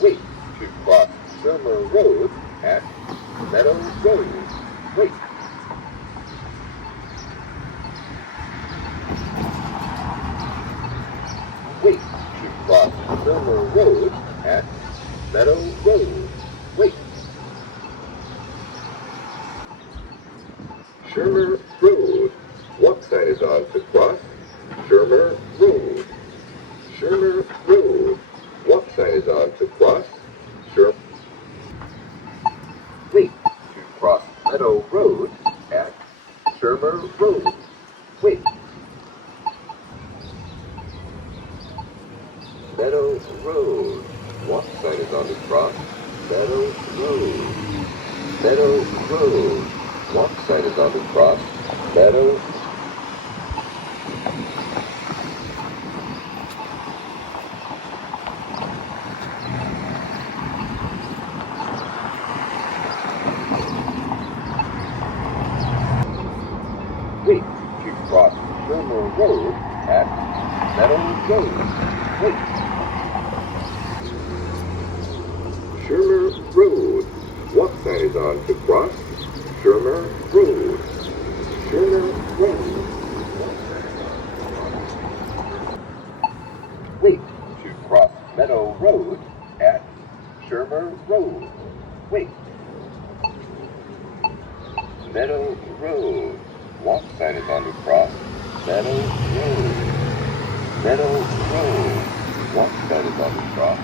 Wait to cross Shermer Road at Meadow Road. Wait. Wait to cross Shermer Road at Meadow Road. Wait. Shermer Road. Walk sign is on to cross Shermer Road. Shermer Road. Walk sign is on to cross Shermer. Wait to cross Meadow Road at Shermer Road. Wait. Meadow Road. Walk sign is on to cross Meadow Road. Meadow Road. Walk sign is on to cross Meadow. Wait to cross Shermer Road at Meadow Road. Wait. Shermer Road. Walk sign is on to cross Shermer Road. Shermer Road. Wait to cross Meadow Road at Shermer Road. Wait. Meadow Road. Walk sign is on to cross Meadow Road. Meadow Road. Walk sign is on to cross